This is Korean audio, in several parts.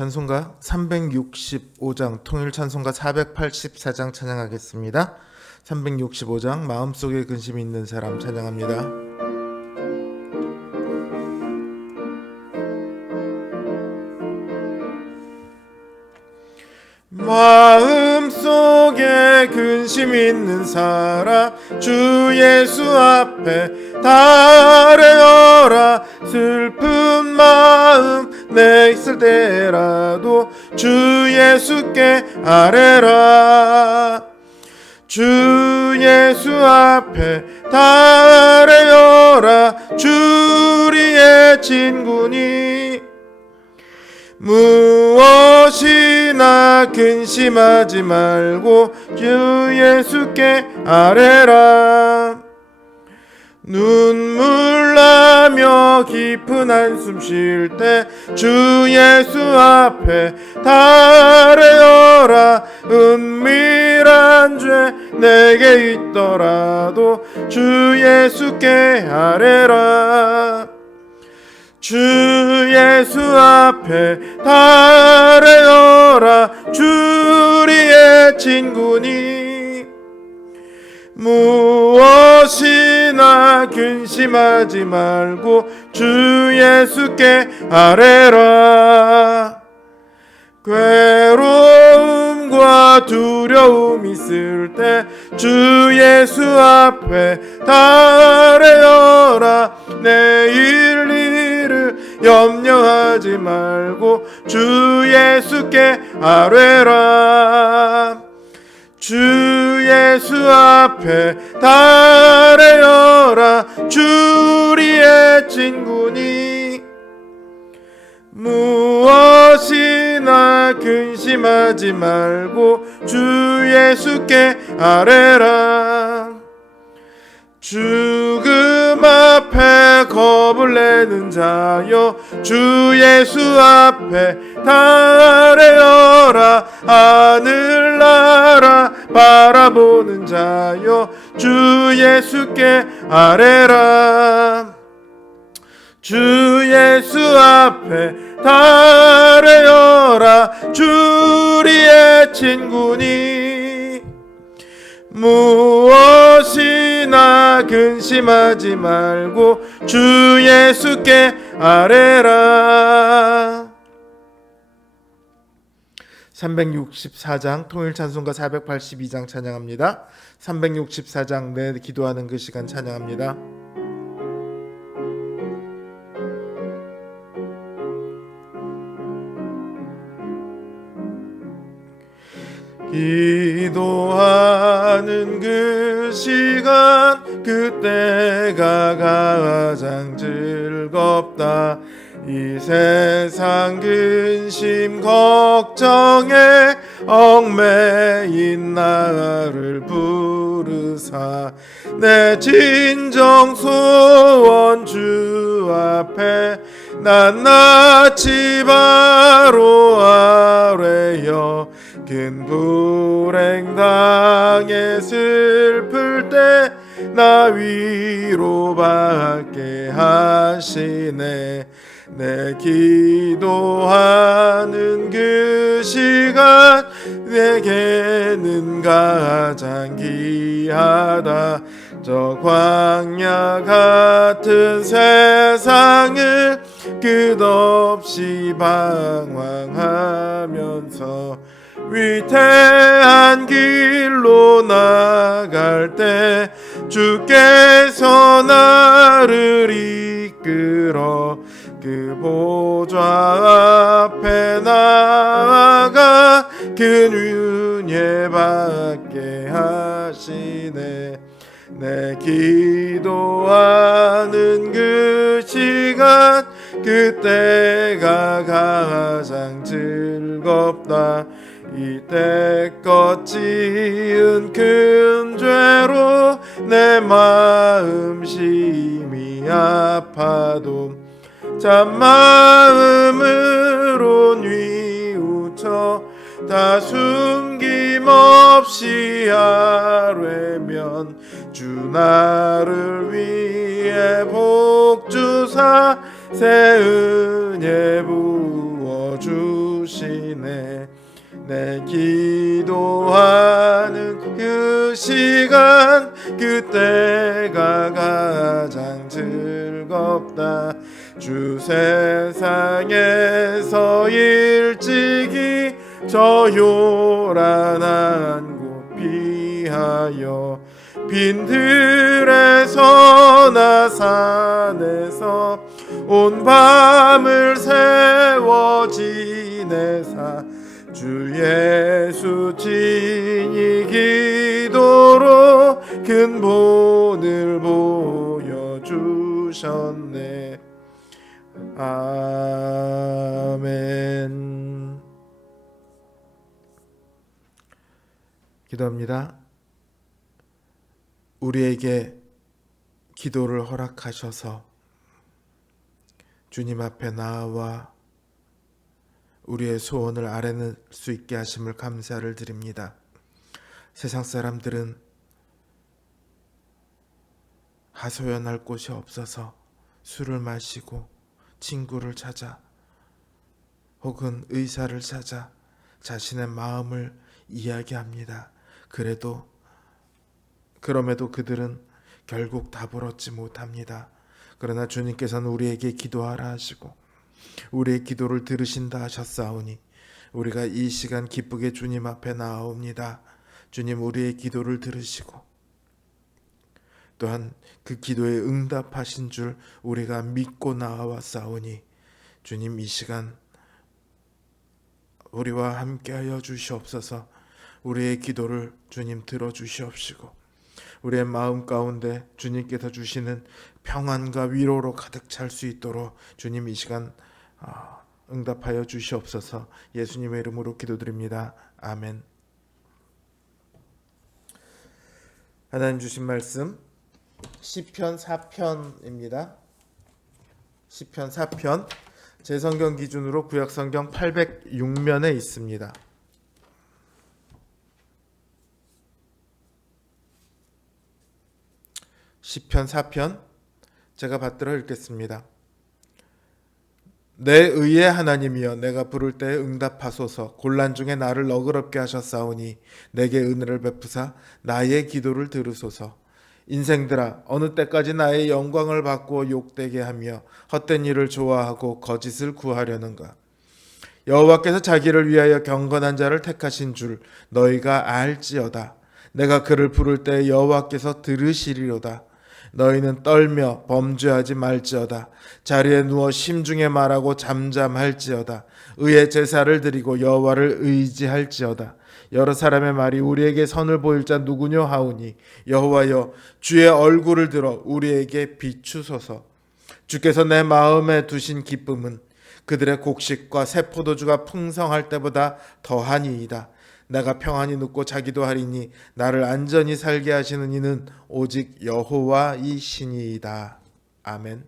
찬송가 365장 통일 찬송가 484장 찬양하겠습니다. 365장 마음속에 근심이 있는 사람 찬양합니다. 마음속에 근심 있는 사람 주 예수 앞에 달래어라. 슬픈 마음 내 있을 때라도 주 예수께 아뢰라. 주 예수 앞에 달래어라. 주 우리의 친구니 무엇이나 근심하지 말고 주 예수께 아뢰라. 눈물 나며 깊은 한숨 쉴 때 주 예수 앞에 달래어라. 은밀한 죄 내게 있더라도 주 예수께 아뢰라. 주 예수 앞에 달래어라. 주 우리의 친구니 무엇이나 근심하지 말고 주 예수께 아뢰라. 괴로움과 두려움 있을 때 주 예수 앞에 달래어라. 내일 일을 염려하지 말고 주 예수께 아뢰라. 주 예수 앞에 달래어라. 주 우리의 친구니 무엇이나 근심하지 말고 주 예수께 아뢰라. 죽음 앞에 겁을 내는 자여 주 예수 앞에 달래어라. 하늘나라 바라보는 자여 주 예수께 아뢰라. 주 예수 앞에 달래어라. 주 우리의 친구니 무엇이나 근심하지 말고 주 예수께 아뢰라. 364장 통일 찬송가 482장 찬양합니다. 364장 내 기도하는 그 시간 찬양합니다. 기도하는 그 시간 그때가 가장 즐겁다. 이 세상 근심 걱정에 얽매인 나를 부르사 내 진정 소원 주 앞에 낱낱이 바로 아뢰어. 큰 불행 당해 슬플 때 나 위로받게 하시네. 내 기도하는 그 시간 내게는 가장 귀하다. 저 광야 같은 세상을 끝없이 방황하면서 위태한 길로 나갈 때 주께서 나를 이끌어 그 보좌 앞에 나아가 큰 은혜 받게 하시네. 내 기도하는 그 시간 그때가 가장 즐겁다. 이때껏 지은 큰 죄로 내 마음 심히 아파도 참마음으로 뉘우쳐 다 숨김없이 아뢰면 주 나를 위해 복주사 새 은혜 부어주시네. 주시네. 내 기도하는 그 시간 그때가 가장 즐겁다. 주 세상에서 일찍이 저 요란한 곳 피하여 빈들에서나 산에서 온 밤을 세워 지내사 주 예수 친히 기도로 근본을 보여주셨네. 아멘. 기도합니다. 우리에게 기도를 허락하셔서 주님 앞에 나아와 우리의 소원을 아뢰는 수 있게 하심을 감사를 드립니다. 세상 사람들은 하소연할 곳이 없어서 술을 마시고 친구를 찾아 혹은 의사를 찾아 자신의 마음을 이야기합니다. 그럼에도 그들은 결국 답을 얻지 못합니다. 그러나 주님께서는 우리에게 기도하라 하시고 우리의 기도를 들으신다 하셨사오니 우리가 이 시간 기쁘게 주님 앞에 나아옵니다. 주님, 우리의 기도를 들으시고 또한 그 기도에 응답하신 줄 우리가 믿고 나아왔사오니 주님, 이 시간 우리와 함께하여 주시옵소서. 우리의 기도를 주님 들어주시옵시고 우리의 마음 가운데 주님께서 주시는 평안과 위로로 가득 찰 수 있도록 주님 이 시간 응답하여 주시옵소서. 예수님의 이름으로 기도드립니다. 아멘. 하나님 주신 말씀 시편 4편입니다. 시편 4편 제 성경 기준으로 구약 성경 806면에 있습니다. 시편 4편 제가 받들어 읽겠습니다. 내 의의 하나님이여, 내가 부를 때에 응답하소서. 곤란 중에 나를 너그럽게 하셨사오니 내게 은혜를 베푸사 나의 기도를 들으소서. 인생들아, 어느 때까지 나의 영광을 받고 욕되게 하며 헛된 일을 좋아하고 거짓을 구하려는가. 여호와께서 자기를 위하여 경건한 자를 택하신 줄 너희가 알지어다. 내가 그를 부를 때 여호와께서 들으시리로다. 너희는 떨며 범죄하지 말지어다. 자리에 누워 심중에 말하고 잠잠할지어다. 의의 제사를 드리고 여호와를 의지할지어다. 여러 사람의 말이 우리에게 선을 보일 자 누구뇨 하오니 여호와여, 주의 얼굴을 들어 우리에게 비추소서. 주께서 내 마음에 두신 기쁨은 그들의 곡식과 새 포도주가 풍성할 때보다 더하니이다. 내가 평안히 눕고 자기도 하리니 나를 안전히 살게 하시는 이는 오직 여호와이시니이다. 아멘.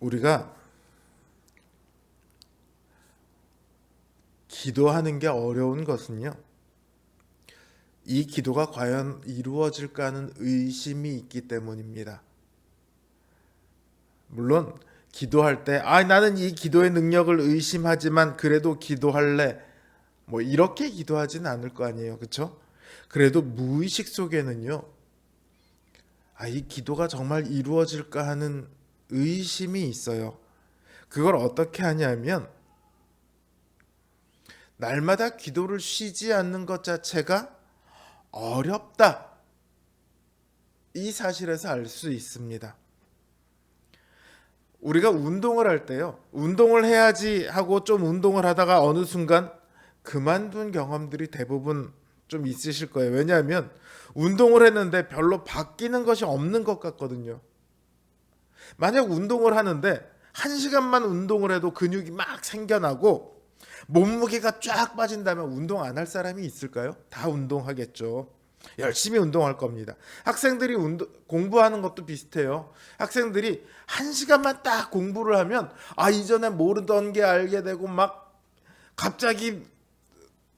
우리가 기도하는 게 어려운 것은요, 이 기도가 과연 이루어질까 하는 의심이 있기 때문입니다. 물론 기도할 때 나는 이 기도의 능력을 의심하지만 그래도 기도할래, 이렇게 기도하지는 않을 거 아니에요, 그렇죠? 그래도 무의식 속에는요, 이 기도가 정말 이루어질까 하는 의심이 있어요. 그걸 어떻게 하냐면 날마다 기도를 쉬지 않는 것 자체가 어렵다, 이 사실에서 알 수 있습니다. 우리가 운동을 할 때요, 운동을 해야지 하고 좀 운동을 하다가 어느 순간 그만둔 경험들이 대부분 좀 있으실 거예요. 왜냐하면 운동을 했는데 별로 바뀌는 것이 없는 것 같거든요. 만약 운동을 하는데 1시간만 운동을 해도 근육이 막 생겨나고 몸무게가 쫙 빠진다면 운동 안 할 사람이 있을까요? 다 운동하겠죠. 열심히 운동할 겁니다. 학생들이 공부하는 것도 비슷해요. 학생들이 1시간만 딱 공부를 하면 이전에 모르던 게 알게 되고 막 갑자기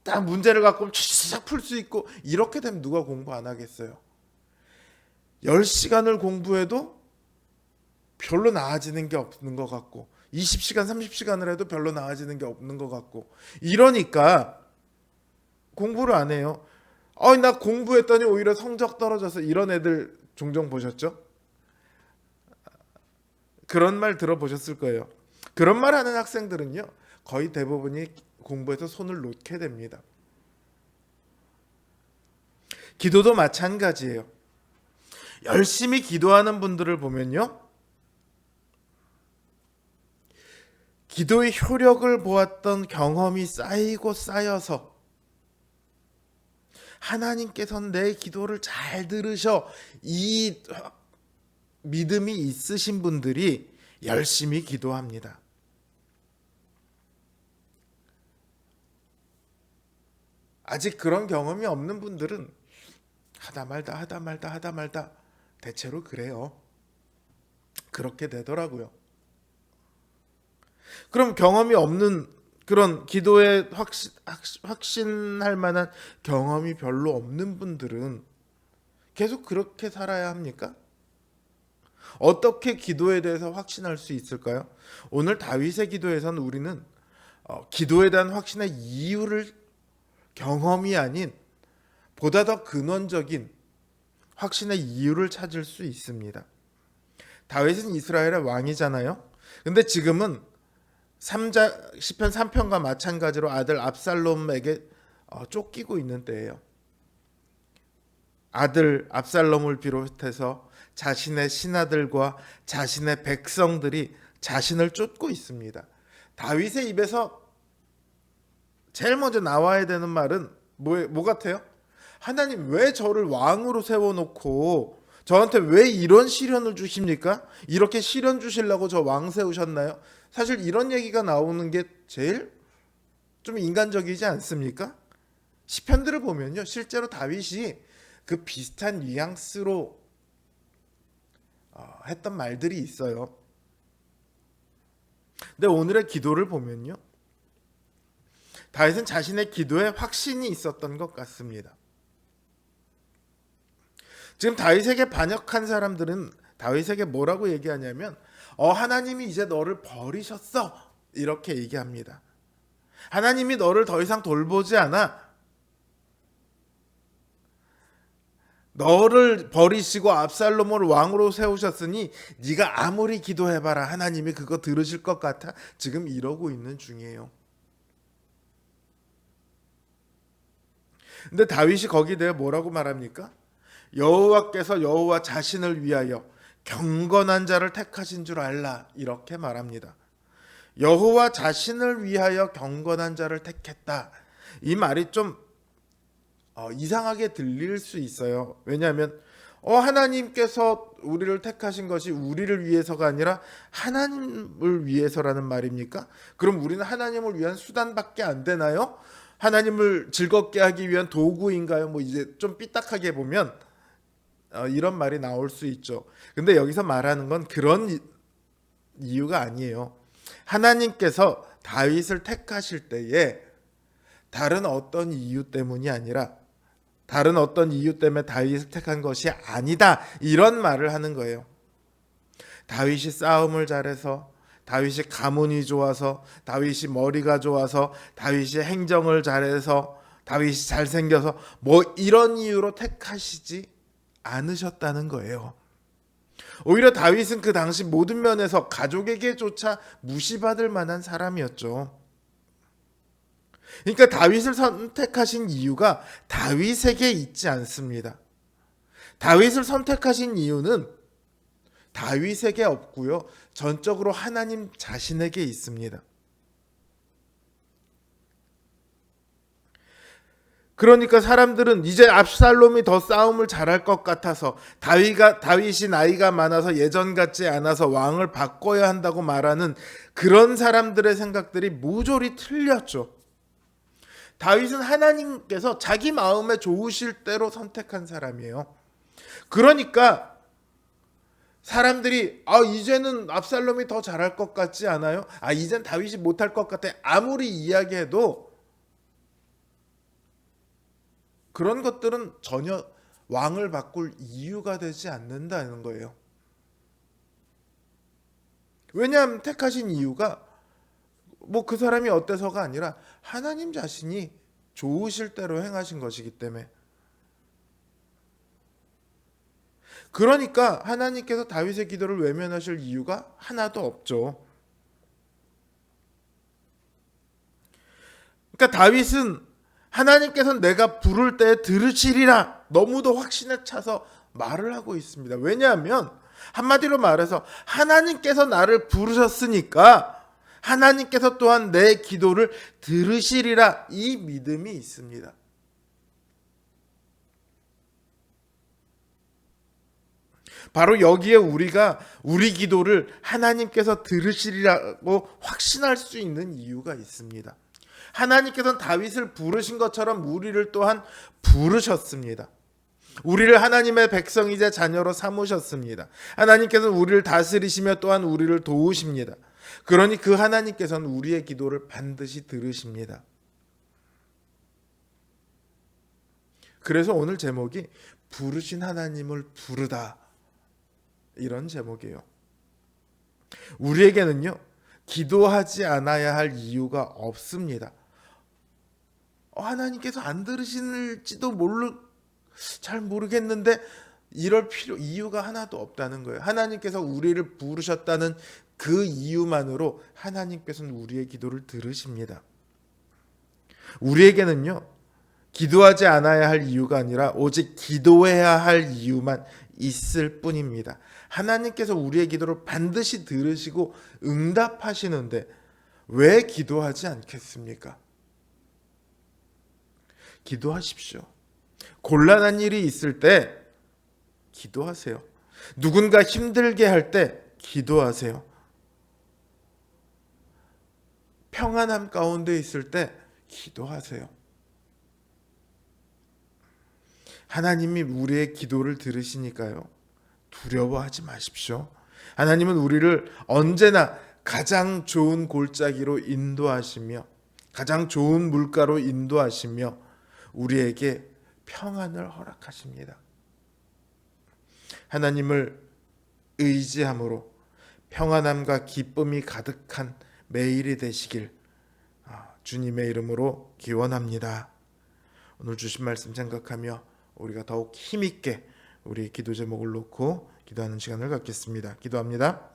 딱 문제를 갖고 쫙 풀 수 있고, 이렇게 되면 누가 공부 안 하겠어요? 10시간을 공부해도 별로 나아지는 게 없는 것 같고 20시간 30시간을 해도 별로 나아지는 게 없는 것 같고 이러니까 공부를 안 해요. 나 공부했더니 오히려 성적 떨어져서 이런 애들 종종 보셨죠? 그런 말 들어보셨을 거예요. 그런 말 하는 학생들은요, 거의 대부분이 공부에서 손을 놓게 됩니다. 기도도 마찬가지예요. 열심히 기도하는 분들을 보면요, 기도의 효력을 보았던 경험이 쌓이고 쌓여서 하나님께서는 내 기도를 잘 들으셔, 이 믿음이 있으신 분들이 열심히 기도합니다. 아직 그런 경험이 없는 분들은 하다 말다 대체로 그래요. 그렇게 되더라고요. 그럼 경험이 없는 그런 기도에 확신할 만한 경험이 별로 없는 분들은 계속 그렇게 살아야 합니까? 어떻게 기도에 대해서 확신할 수 있을까요? 오늘 다윗의 기도에서는 우리는 기도에 대한 확신의 이유를 경험이 아닌 보다 더 근원적인 확신의 이유를 찾을 수 있습니다. 다윗은 이스라엘의 왕이잖아요. 근데 지금은 시편 3편과 마찬가지로 아들 압살롬에게 쫓기고 있는 때예요. 아들 압살롬을 비롯해서 자신의 신하들과 자신의 백성들이 자신을 쫓고 있습니다. 다윗의 입에서 제일 먼저 나와야 되는 말은 뭐 같아요? 하나님 왜 저를 왕으로 세워놓고 저한테 왜 이런 시련을 주십니까? 이렇게 시련 주시려고 저 왕 세우셨나요? 사실 이런 얘기가 나오는 게 제일 좀 인간적이지 않습니까? 시편들을 보면요, 실제로 다윗이 그 비슷한 뉘앙스로 했던 말들이 있어요. 근데 오늘의 기도를 보면요, 다윗은 자신의 기도에 확신이 있었던 것 같습니다. 지금 다윗에게 반역한 사람들은 다윗에게 뭐라고 얘기하냐면 하나님이 이제 너를 버리셨어, 이렇게 얘기합니다. 하나님이 너를 더 이상 돌보지 않아. 너를 버리시고 압살롬을 왕으로 세우셨으니 네가 아무리 기도해봐라 하나님이 그거 들으실 것 같아. 지금 이러고 있는 중이에요. 근데 다윗이 거기에 대해 뭐라고 말합니까? 여호와께서 여호와 자신을 위하여 경건한 자를 택하신 줄 알라, 이렇게 말합니다. 여호와 자신을 위하여 경건한 자를 택했다. 이 말이 좀 이상하게 들릴 수 있어요. 왜냐하면 하나님께서 우리를 택하신 것이 우리를 위해서가 아니라 하나님을 위해서라는 말입니까? 그럼 우리는 하나님을 위한 수단밖에 안 되나요? 하나님을 즐겁게 하기 위한 도구인가요? 뭐 이제 좀 삐딱하게 보면 이런 말이 나올 수 있죠. 근데 여기서 말하는 건 그런 이유가 아니에요. 하나님께서 다윗을 택하실 때에 다른 어떤 이유 때문이 아니라 다른 어떤 이유 때문에 다윗을 택한 것이 아니다, 이런 말을 하는 거예요. 다윗이 싸움을 잘해서, 다윗이 가문이 좋아서, 다윗이 머리가 좋아서, 다윗이 행정을 잘해서, 다윗이 잘생겨서 뭐 이런 이유로 택하시지 않으셨다는 거예요. 오히려 다윗은 그 당시 모든 면에서 가족에게조차 무시받을 만한 사람이었죠. 그러니까 다윗을 선택하신 이유가 다윗에게 있지 않습니다. 다윗을 선택하신 이유는 다윗에게 없고요, 전적으로 하나님 자신에게 있습니다. 그러니까 사람들은 이제 압살롬이 더 싸움을 잘할 것 같아서, 다윗이 나이가 많아서 예전 같지 않아서 왕을 바꿔야 한다고 말하는 그런 사람들의 생각들이 모조리 틀렸죠. 다윗은 하나님께서 자기 마음에 좋으실 대로 선택한 사람이에요. 그러니까 사람들이 이제는 압살롬이 더 잘할 것 같지 않아요? 이젠 다윗이 못할 것 같아, 아무리 이야기해도 그런 것들은 전혀 왕을 바꿀 이유가 되지 않는다는 거예요. 왜냐하면 택하신 이유가 뭐 그 사람이 어때서가 아니라 하나님 자신이 좋으실 대로 행하신 것이기 때문에. 그러니까 하나님께서 다윗의 기도를 외면하실 이유가 하나도 없죠. 그러니까 다윗은 하나님께서는 내가 부를 때 들으시리라 너무도 확신에 차서 말을 하고 있습니다. 왜냐하면 한마디로 말해서 하나님께서 나를 부르셨으니까 하나님께서 또한 내 기도를 들으시리라 이 믿음이 있습니다. 바로 여기에 우리가 우리 기도를 하나님께서 들으시리라고 확신할 수 있는 이유가 있습니다. 하나님께서는 다윗을 부르신 것처럼 우리를 또한 부르셨습니다. 우리를 하나님의 백성이자 자녀로 삼으셨습니다. 하나님께서는 우리를 다스리시며 또한 우리를 도우십니다. 그러니 그 하나님께서는 우리의 기도를 반드시 들으십니다. 그래서 오늘 제목이 부르신 하나님을 부르다 이런 제목이에요. 우리에게는요 기도하지 않아야 할 이유가 없습니다. 하나님께서 안 들으실지도 잘 모르겠는데 이럴 이유가 하나도 없다는 거예요. 하나님께서 우리를 부르셨다는 그 이유만으로 하나님께서는 우리의 기도를 들으십니다. 우리에게는요 기도하지 않아야 할 이유가 아니라 오직 기도해야 할 이유만 있을 뿐입니다. 하나님께서 우리의 기도를 반드시 들으시고 응답하시는데 왜 기도하지 않겠습니까? 기도하십시오. 곤란한 일이 있을 때 기도하세요. 누군가 힘들게 할 때 기도하세요. 평안함 가운데 있을 때 기도하세요. 하나님이 우리의 기도를 들으시니까요. 두려워하지 마십시오. 하나님은 우리를 언제나 가장 좋은 골짜기로 인도하시며 가장 좋은 물가로 인도하시며 우리에게 평안을 허락하십니다. 하나님을 의지함으로 평안함과 기쁨이 가득한 매일이 되시길 주님의 이름으로 기원합니다. 오늘 주신 말씀 생각하며 우리가 더욱 힘있게 우리 기도 제목을 놓고 기도하는 시간을 갖겠습니다. 기도합니다.